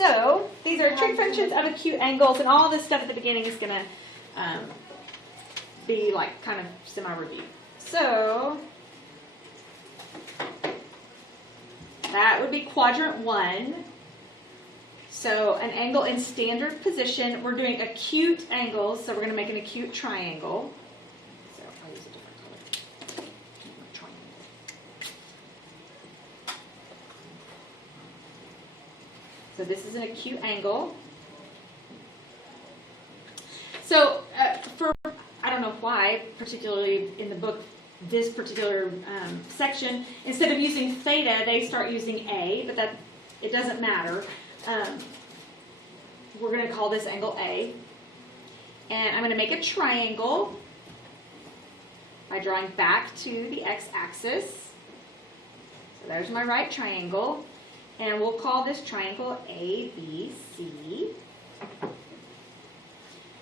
So these are trig functions of acute angles, and all this stuff at the beginning is going to be like kind of semi-review. So that would be quadrant 1. So an angle in standard position. We're doing acute angles, so we're going to make an acute triangle. So I'll use a different color. Triangle. So this is an acute angle. So I don't know why, particularly in the book, this particular section, instead of using theta, they start using A, but that it doesn't matter. We're going to call this angle A. And I'm going to make a triangle by drawing back to the x-axis. So there's my right triangle. And we'll call this triangle ABC.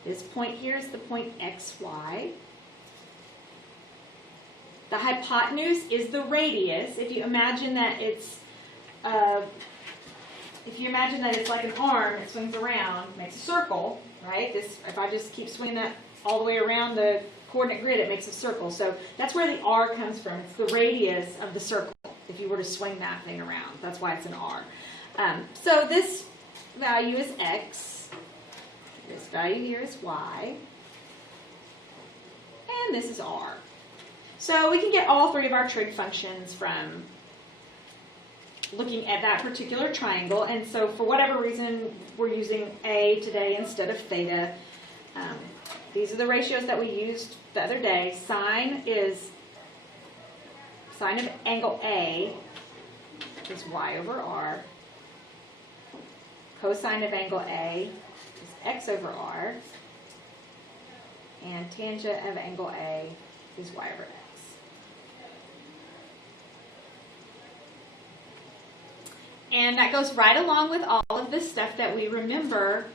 This point here is the point XY. The hypotenuse is the radius. If you imagine that it's like an arm that swings around, makes a circle, right? If I just keep swinging that all the way around the coordinate grid, it makes a circle. So that's where the R comes from. It's the radius of the circle. If you were to swing that thing around, that's why it's an R. So this value is X. This value here is Y. And this is R. So we can get all three of our trig functions from looking at that particular triangle. And so for whatever reason, we're using A today instead of theta. These are the ratios that we used the other day. Sine of angle A is Y over R. Cosine of angle A is X over R. And tangent of angle A is Y over X. And that goes right along with all of this stuff that we remember.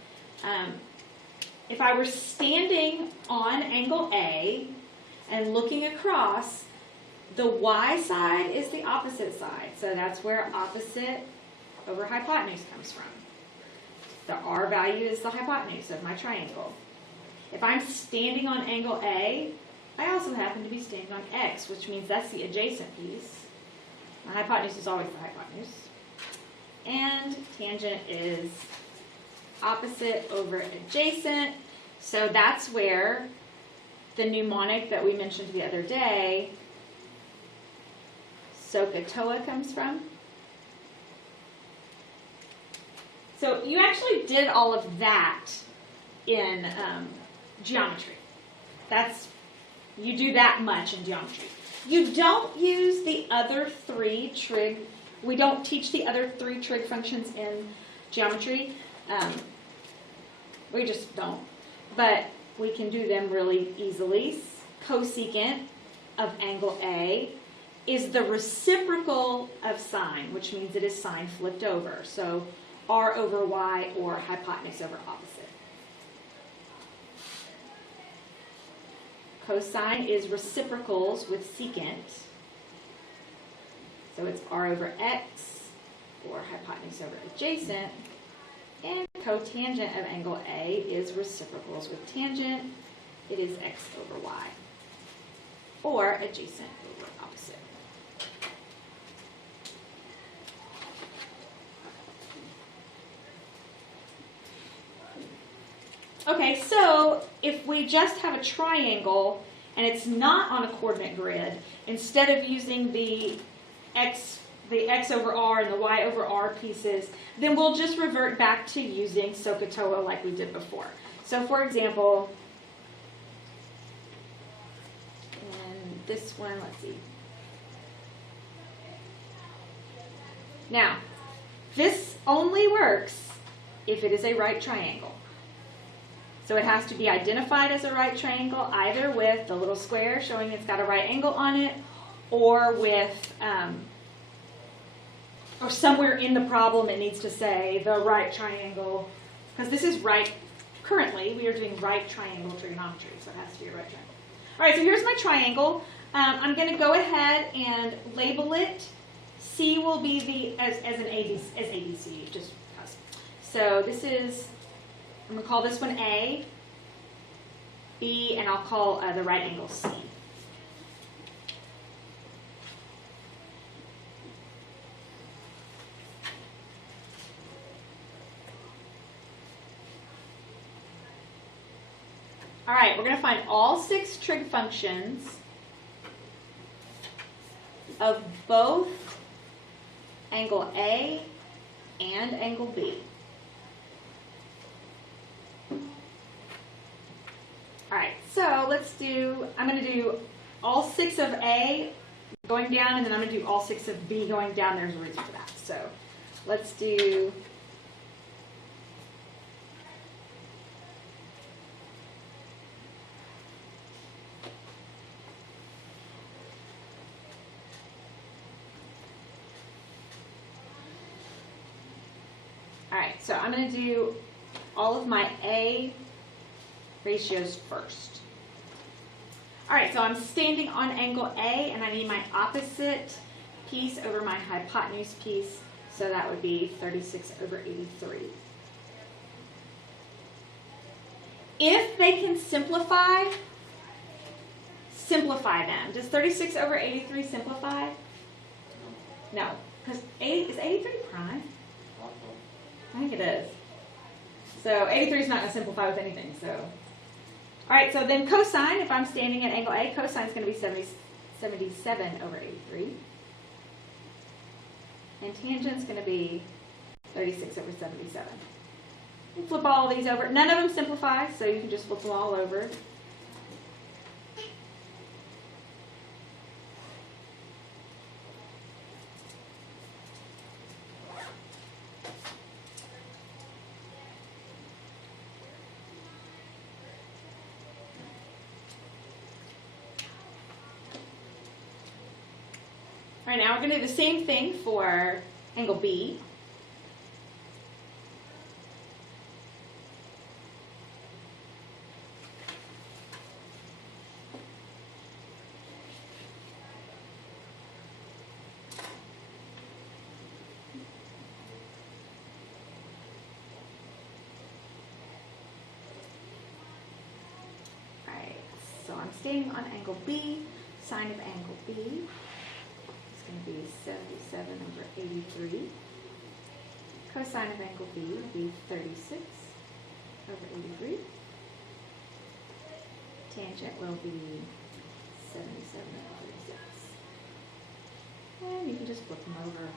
If I were standing on angle A and looking across, the Y side is the opposite side. So that's where opposite over hypotenuse comes from. The R value is the hypotenuse of my triangle. If I'm standing on angle A, I also happen to be standing on X, which means that's the adjacent piece. My hypotenuse is always the hypotenuse. And tangent is opposite over adjacent. So that's where the mnemonic that we mentioned the other day, SOHCAHTOA, comes from. So you actually did all of that in geometry. You do that much in geometry. You don't use the other three trig. We don't teach the other three trig functions in geometry. We just don't. But we can do them really easily. Cosecant of angle A is the reciprocal of sine, which means it is sine flipped over. So R over Y or hypotenuse over opposite. Cosine is reciprocals with secant. So it's R over X or hypotenuse over adjacent. And cotangent of angle A is reciprocals with tangent. It is X over Y or adjacent over opposite. Okay, so if we just have a triangle and it's not on a coordinate grid, instead of using the X over R and the Y over R pieces, then we'll just revert back to using SOHCAHTOA like we did before. So for example, in this one, let's see. Now, this only works if it is a right triangle. So it has to be identified as a right triangle either with the little square showing it's got a right angle on it, or with, or somewhere in the problem it needs to say the right triangle, because this is right, currently we are doing right triangle trigonometry, so it has to be a right triangle. All right, so here's my triangle. I'm going to go ahead and label it. C will be the, as ABC, just So this is, I'm going to call this one A, B, and I'll call the right angle C. All right, we're going to find all 6 trig functions of both angle A and angle B. All right, so let's do, I'm going to do all 6 of A going down, and then I'm going to do all 6 of B going down. There's a reason for that. So let's do all right, so I'm going to do all of my A ratios first. All right, so I'm standing on angle A, and I need my opposite piece over my hypotenuse piece, so that would be 36/83. If they can simplify, simplify them. Does 36/83 simplify? No, because is 83 prime? I think it is. So 83 is not going to simplify with anything. So, all right. So then cosine, if I'm standing at angle A, cosine is going to be 77/83, and tangent is going to be 36/77. You flip all these over. None of them simplify, so you can just flip them all over. All right, now we're going to do the same thing for angle B. All right, so I'm standing on angle B, sine of angle B. Going to be 77/83. Cosine of angle B will be 36/83. Tangent will be 77/36. And you can just flip them over.